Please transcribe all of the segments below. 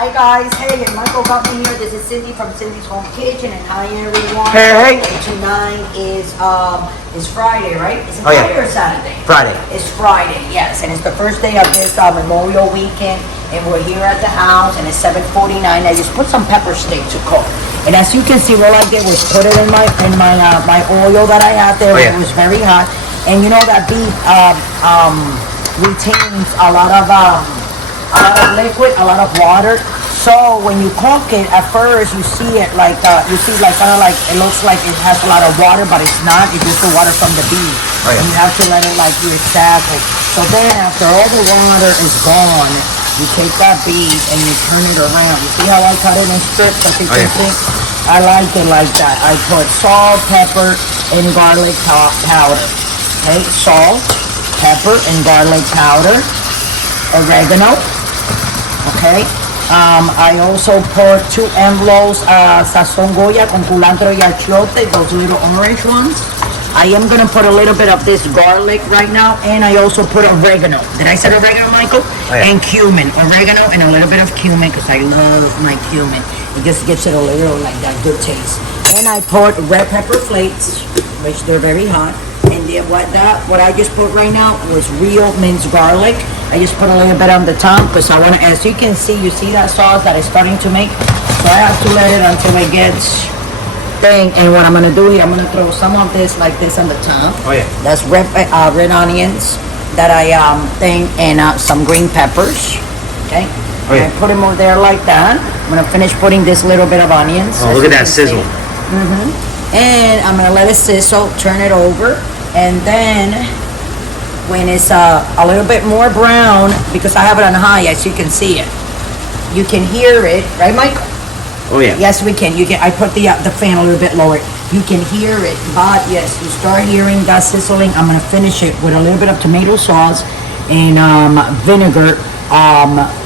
Hi guys, hey, and Michael got me here. This is Cindy from Cindy's Home Kitchen, and hi everyone. Hey. Tonight is Friday, right? Is it Oh, Friday yeah. or Saturday? Friday. It's Friday, yes, and it's the first day of this Memorial Weekend, and we're here at the house, and it's 7:49. I just put some pepper steak to cook, and as you can see, what I did was put it in my oil that I had there. Oh, yeah. It was very hot, and you know that beef retains a lot of liquid, a lot of water. So when you cook it, at first you see it like kind of like it looks like it has a lot of water, but it's not. It's just the water from the beef, Oh, yeah. and you have to let it like do exactly. So then after all the water is gone, you take that beef and you turn it around. You see how I cut it in strips? As you Oh, can yeah. see, I like it like that. I put salt, pepper, and garlic powder. Okay, salt, pepper, and garlic powder, oregano. Okay, I also put 2 envelopes Sazon Goya con culantro y achiote, those little orange ones. I am gonna put a little bit of this garlic right now, and I also put oregano. Did I say oregano, Michael? Oh, yeah. And cumin, oregano and a little bit of cumin because I love my cumin. It just gives it a little like that good taste. And I put red pepper flakes, which they're very hot. And then what I just put right now was real minced garlic. I just put a little bit on the top because I want to, as you can see, you see that sauce that is starting to make. So I have to let it until it gets thing. And what I'm going to do here, I'm going to throw some of this like this on the top. Oh, yeah. That's red onions that I and some green peppers. Okay. Oh, yeah. And I put them over there like that. I'm going to finish putting this little bit of onions. Oh, look at that sizzle. And I'm gonna let it sizzle, turn it over, and then when it's a little bit more brown, because I have it on high, as you can see it, you can hear it, right, Mike? Oh, yeah. Yes, we can. You can. I put the fan a little bit lower. You can hear it, but yes, you start hearing that sizzling. I'm gonna finish it with a little bit of tomato sauce and vinegar.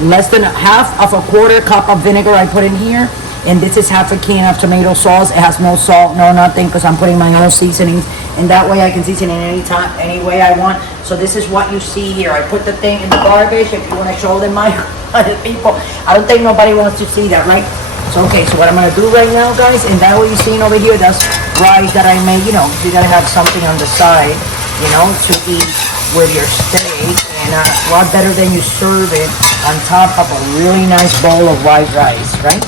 Less than half of a quarter cup of vinegar I put in here. And this is half a can of tomato sauce. It has no salt, no nothing, because I'm putting my own seasonings. And that way I can season it any way I want. So this is what you see here. I put the thing in the garbage if you want to show them my other people. I don't think nobody wants to see that, right? So okay, so what I'm going to do right now, guys, and that way you're seeing over here, that's rice that I made. You know, you got to have something on the side, you know, to eat with your steak. And what better than you serve it on top of a really nice bowl of white rice, right?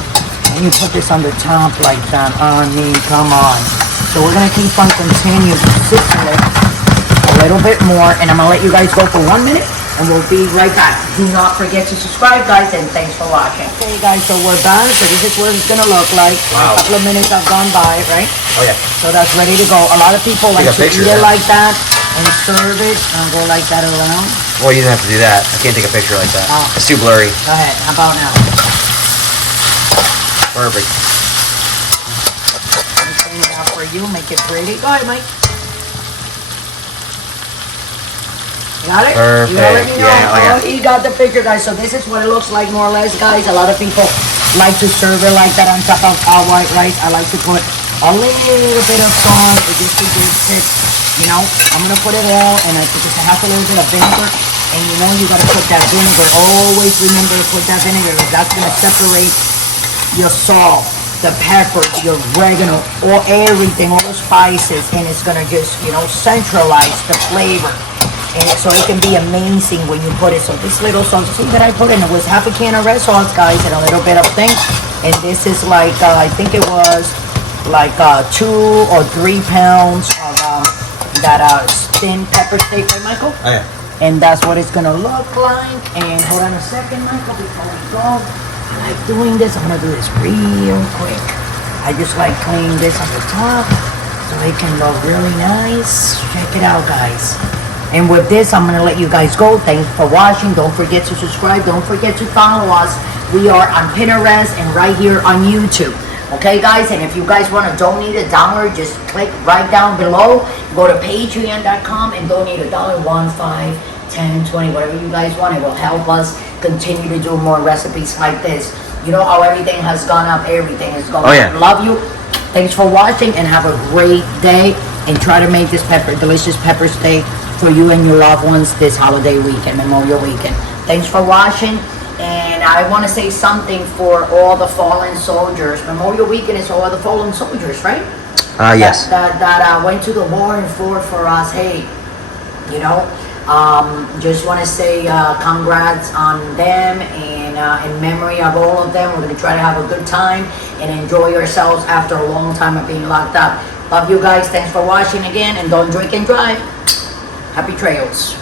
And you put this on the top like that. I mean, come on. So we're gonna keep on continuing to sizzle it a little bit more, and I'm gonna let you guys go for 1 minute, and we'll be right back. Do not forget to subscribe, guys, and thanks for watching. Okay, guys, so we're back. So this is what it's gonna look like. Wow. A couple of minutes have gone by, right? Oh, yeah. So that's ready to go. A lot of people like Take a to picture eat it there. like that and serve it and go like that around. Well, you didn't have to do that. I can't take a picture like that. Oh. It's too blurry. Go ahead. How about now? Perfect. Let me clean it out for you, make it pretty. Go ahead, Mike. Got it? Perfect. You already know. Yeah, oh, yeah. You got the picture, guys. So this is what it looks like more or less, guys. A lot of people like to serve it like that on top of our white rice. I like to put a little bit of salt just to give it, you know. I'm going to put it all, and I just have a little bit of vinegar. And you know you got to put that vinegar. Always remember to put that vinegar, because that's going to separate your salt, the pepper, your oregano, or everything, all the spices, and it's gonna just, you know, centralize the flavor. And so it can be amazing when you put it. So this little sauce, see that I put in, it was half a can of red sauce, guys, and a little bit of thing. And this is like, I think it was like 2 or 3 pounds of that thin pepper steak, right, Michael? Oh, yeah. And that's what it's gonna look like. And hold on a second, Michael, before we go. I like doing this. I'm gonna do this real quick. I just like cleaning this on the top so it can look really nice. Check it out, guys. And with this, I'm gonna let you guys go. Thanks for watching. Don't forget to subscribe. Don't forget to follow us. We are on Pinterest and right here on YouTube. Okay, guys, and if you guys want to donate $1, just click right down below. Go to patreon.com and donate $1, $1, $5, $10, $20, whatever you guys want. It will help us continue to do more recipes like this. You know how everything has gone up. Everything is going up. Oh, yeah. Love you. Thanks for watching, and have a great day. And try to make this delicious pepper steak for you and your loved ones this holiday weekend, Memorial Weekend. Thanks for watching, and I want to say something for all the fallen soldiers. Memorial Weekend is all the fallen soldiers, right? Yes. That went to the war and fought for us. Hey, you know, just want to say congrats on them, and in memory of all of them, we're going to try to have a good time and enjoy yourselves after a long time of being locked up. Love you guys. Thanks for watching again, and don't drink and drive. Happy trails.